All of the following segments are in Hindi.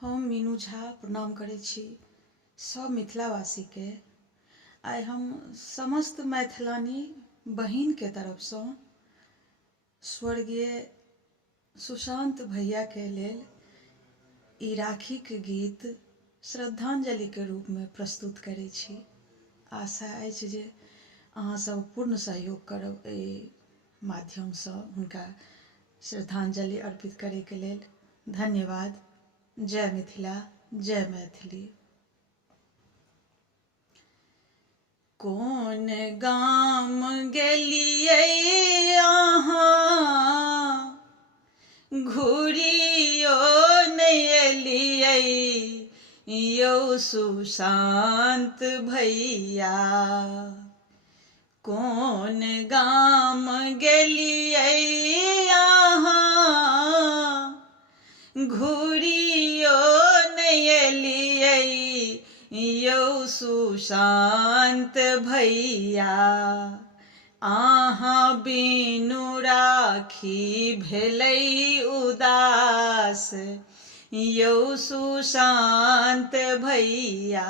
हम मीनू झा प्रणाम करै छी सब मिथिलावासी के। आइ हम समस्त मैथिलानी बहिन के तरफ से स्वर्गीय सुशांत भैया के लेल ई राखी के गीत श्रद्धांजलि के रूप में प्रस्तुत करै छी। आशा अछि जे अहाँ सब पूर्ण सहयोग करब एहि माध्यम से हुनका श्रद्धांजलि अर्पित करे के लेल। धन्यवाद। जय मिथिला, जय मैथिली। कोन गाम गेलियै अहाँ, घुरियो नहि एलियै यौ सुशांत भैया। कोन गाम गेलियै अहाँ, घुरियो नहि एलियै यौ सुशांत भैया। अहाँ बिनु राखी भेलै उदास यौ सुशांत भैया।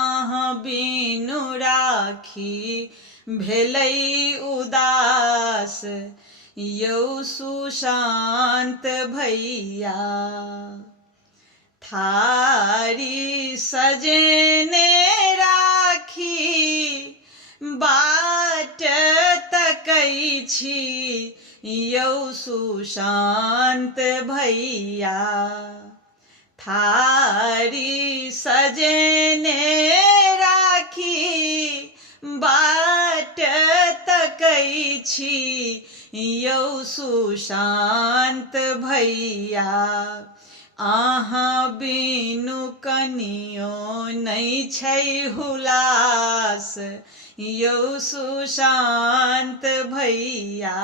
अहाँ बिनु राखी भेलै उदास यौ सुशांत भैया। थारी सजेने राखी बाट तकै छी यौ सुशांत भैया। थारी सजेने राखी बाट तकै छी यौ सुशांत भैया। अहाँ बिनु कनियो नहि छै हुलास यौ सुशांत भैया।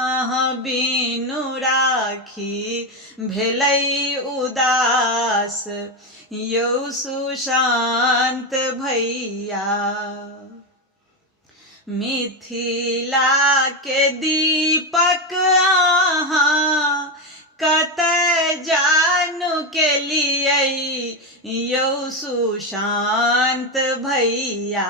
अहाँ बिनु राखी भेलै उदास यौ सुशांत भैया। मिथिला के दीपक अहाँ कतय जानू केलियै यौ सुशांत भैया।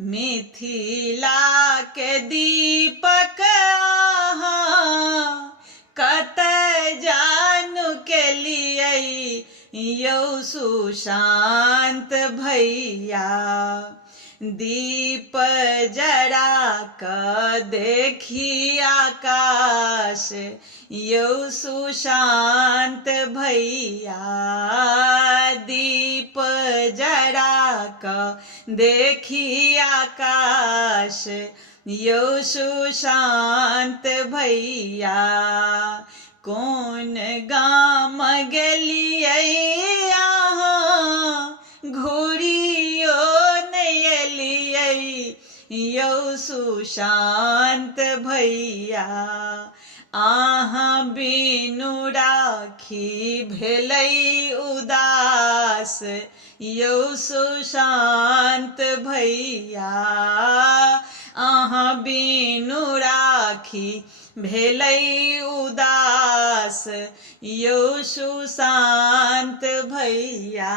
मिथिला के दीपक अहाँ कतय जानू केलियै यौ सुशांत भैया। दीप जरा कऽ देखी आकाश यौ सुशांत भैया। दीप जरा कऽ देखी आकाश यौ सुशांत भैया। कोन गाम गेलियै अहाँ, घुरियो नहि एलियै यौ सुशांत भैया। अहाँ बिनु राखी भेलै उदास यौ सुशांत भैया। अहाँ बिनु राखी भेलै उदास यौ सुशांत भैया।